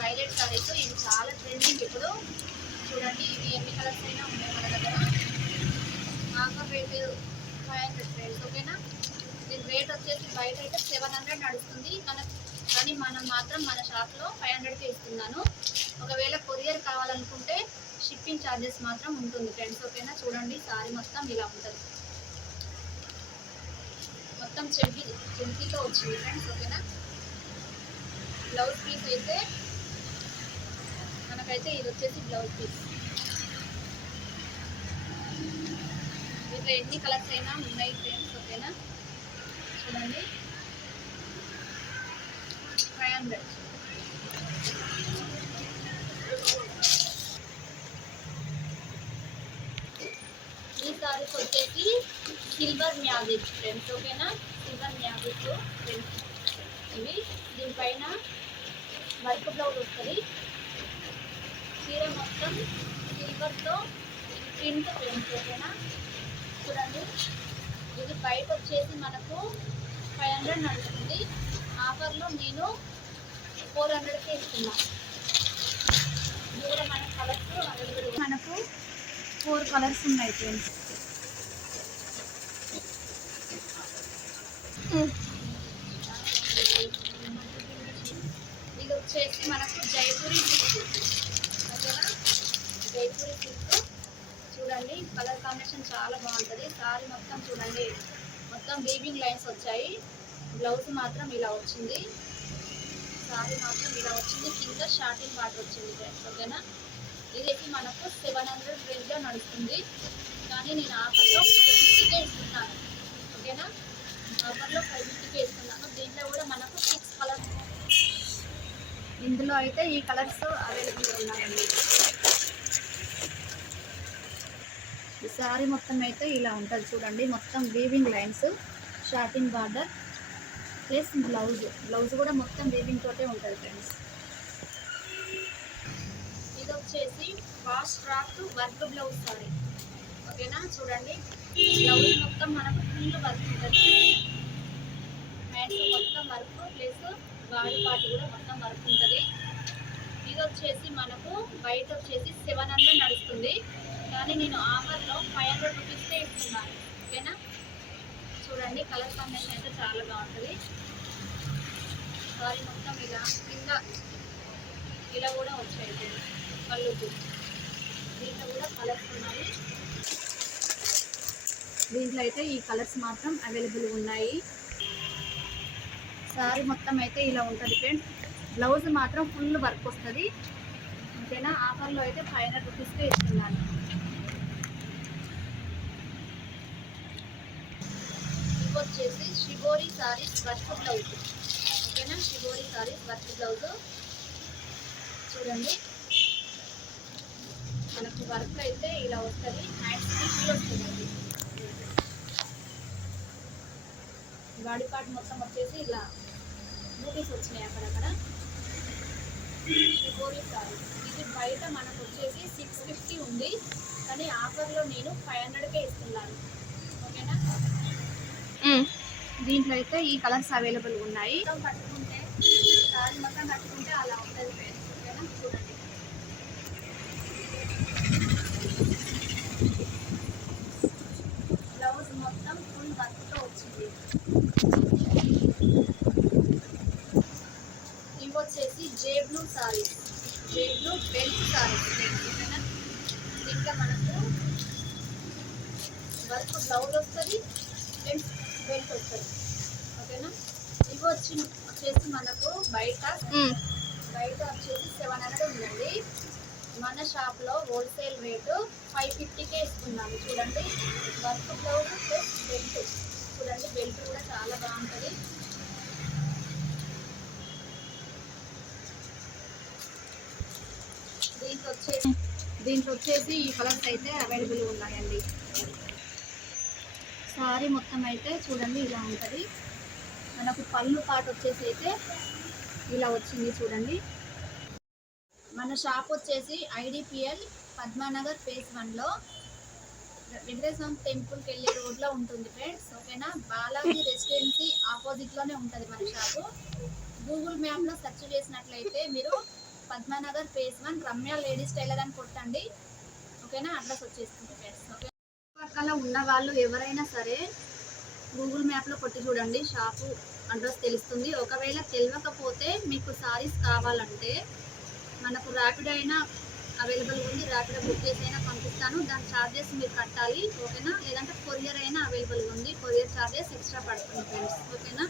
Violet saris ఇవి చాలా trending ఇప్పుడు. చూడండి ఇవి ఎన్ని కలర్స్ అయినా ఉన్నాయి మన దగ్గర. ఆఫర్ రేట్ 500 ఫ్రెండ్స్, ఓకేనా. దీని రేట్ వచ్చేసి బయట అయితే 700 నడుస్తుంది, కానీ మనం మాత్రం మన షాప్లో 500కే ఇస్తున్నాను. ఒకవేళ కొరియర్ కావాలనుకుంటే షిప్పింగ్ ఛార్జెస్ మాత్రం ఉంటుంది ఫ్రెండ్స్, ఓకేనా. చూడండి సారీ మొత్తం ఇలా ఉంటుంది, మొత్తం చెంకీతో వచ్చింది ఫ్రెండ్స్, ఓకేనా. బ్లౌజ్ పీస్ అయితే మనకైతే ఇది వచ్చేసి బ్లౌజ్ పీస్. ఇట్లా ఎన్ని కలర్స్ అయినా ఉన్నాయి ఫ్రెండ్స్, ఓకేనా. చూడండి 500. ఈ సారీస్ వచ్చేసి సిల్వర్ మ్యాజిక్ ఫ్రెండ్స్, ఓకేనా. సిల్వర్ మ్యాజిక్ ఫ్రెండ్స్ ఇవి. దీనిపైన వర్క్ బ్లౌజ్ వస్తుంది. చీర మొత్తం సిల్వర్తో ప్రింట్ ఫ్రెండ్స్, ఓకేనా. చూడండి ఇది బయట వచ్చేసి మనకు 500 నడుస్తుంది. ఆఫర్లో నేను 400కే ఇస్తున్నాను. ఇది కూడా మన కలర్స్ అవైలబుల్. మనకు 4 కలర్స్ ఉన్నాయి ఫ్రెండ్స్. ఇది వచ్చేసి మనకు జైపూరి సిల్క్, ఓకేనా. జైపూరి సిల్క్ చూడండి, కలర్ కాంబినేషన్ చాలా బాగుంటుంది. సారీ మొత్తం చూడండి, మొత్తం వీవింగ్ లైన్స్ వచ్చాయి. బ్లౌజ్ మాత్రం ఇలా వచ్చింది, సారీ మాత్రం ఇలా వచ్చింది. కింద షార్టింగ్ పార్ట్ వచ్చింది ఫ్రెండ్స్, ఓకేనా. ఇది మనకు 700 రేంజ్లో నడుస్తుంది, కానీ నేను ఆఫర్లో 550కే ఇస్తున్నాను, ఓకేనా. ఆఫర్లో 550కే ఇస్తున్నాను. దీంట్లో కూడా మనకు 6 కలర్స్, ఇందులో అయితే ఈ కలర్స్ అవైలబుల్ ఉన్నాయండి. ఈ శారీ మొత్తం అయితే ఇలా ఉంటుంది చూడండి, మొత్తం weaving lines, shorting border plus blouse కూడా మొత్తం వీవింగ్ తోటే ఉంటుంది ఫ్రెండ్స్. ఇది వచ్చేసి fast track work blouse sorry, ఓకేనా. చూడండి బ్లౌజ్ మొత్తం మనకు ఫుల్ వర్క్ ఉంటుంది. హ్యాండ్స్ మొత్తం వర్క్ ప్లస్ బాడీ పార్ట్ కూడా మొత్తం వర్క్ ఉంటుంది. ఇది వచ్చేసి మనకు బయట వచ్చేసి 700 నడుస్తుంది, కానీ నేను ఆఫర్లో 500 రూపీస్కే ఇస్తున్నాను, ఓకేనా. చూడండి కలర్ కాంబినేషన్ అయితే చాలా బాగుంటుంది. సారీ మొత్తం ఇలా కింద ఇలా కూడా వచ్చాయి పళ్ళుకు. దీంట్లో కూడా కలర్స్ ఉన్నాయి. దీంట్లో అయితే ఈ కలర్స్ మాత్రం అవైలబుల్ ఉన్నాయి. సారీ మొత్తం అయితే ఇలా ఉంటుంది ఫ్రెండ్స్. బ్లౌజ్ మాత్రం ఫుల్ వర్క్ వస్తుంది, ఓకేనా. ఆఫర్లో అయితే 500 రూపీస్కే ఇస్తున్నాను. ఇవి వచ్చేసి షిబోరి సారీస్ వర్క్ బ్లౌజ్, ఓకేనా. షిబోరి సారీస్ వర్క్ బ్లౌజ్ చూడండి, మనకు వర్క్ అయితే ఇలా వస్తుంది. హ్యాండ్స్కి ఫుల్ వస్తుందండి. బాడీ పార్ట్ మొత్తం వచ్చేసి ఇలా బూటీస్ వచ్చినాయి అక్కడక్కడ. షిబోరి సారీస్ ఇది బయట మనకు వచ్చేసి 650 ఉంది, కానీ ఆఫర్లో నేను 500కే ఇస్తున్నాను, ఓకేనా. దీంట్లో అయితే ఈ కలర్స్ అవైలబుల్ ఉన్నాయి. కట్టుకుంటే సారీ మొత్తం కట్టుకుంటే అలా ఉంటుంది ఫ్రెండ్స్, ఓకేనా. చూడండి బ్లౌజ్ మొత్తం ఫుల్ వర్క్తో వచ్చింది. ఇవి వచ్చేసి జే బ్లూ సారీస్, జే బ్లూ బెల్ట్ సారీస్, ఓకేనా. దీంట్లో మనకు వర్క్ బ్లౌజ్ వస్తుంది, బెల్ట్ వస్తుంది, ఓకేనా. ఇవి వచ్చేసి మనకు బయట వచ్చేసి 700 ఉందండి. మన షాప్లో హోల్సేల్ రేటు 550కే ఇస్తున్నాము. చూడండి వర్క్ బ్లౌజ్ ప్లస్ బెల్ట్, చూడండి బెల్ట్ కూడా చాలా బాగుంటుంది. దీంట్లో వచ్చేసి ఈ కలర్స్ అయితే అవైలబుల్ ఉన్నాయండి. సారీ మొత్తం అయితే చూడండి ఇలా ఉంటుంది. మనకు పళ్ళు పార్ట్ వచ్చేసి అయితే ఇలా వచ్చింది చూడండి. మన షాప్ వచ్చేసి IDPL పద్మానగర్ ఫేజ్ 1లో వెంకటేశ్వర టెంపుల్కి వెళ్ళే రోడ్లో ఉంటుంది ఫ్రెండ్స్, ఓకేనా. బాలాజీ రెసిడెన్సీ ఆపోజిట్లోనే ఉంటుంది మన షాపు. గూగుల్ మ్యాప్లో సెర్చ్ చేసినట్లయితే మీరు Padmanagar phase 1 Ramya ladies tailor అని కొట్టండి. ఓకేనా, అడ్రస్ వచ్చేస్తుంది ఫ్రెండ్స్. ఓకే, పక్కన ఉన్న వాళ్ళు ఎవరైనా సరే గూగుల్ మ్యాప్లో కొట్టి చూడండి, షాపు అడ్రస్ తెలుస్తుంది. ఒకవేళ తెలియకపోతే మీకు సారీస్ కావాలంటే మనకు ర్యాపిడో అయినా అవైలబుల్ ఉంది, ర్యాపిడో బుక్ చేసి అయినా పంపిస్తాను. దాని ఛార్జెస్ మీరు కట్టాలి. ఓకేనా, లేదంటే కొరియర్ అయినా అవైలబుల్ ఉంది, కొరియర్ ఛార్జెస్ ఎక్స్ట్రా పడుతుంది ఫ్రెండ్స్. ఓకేనా.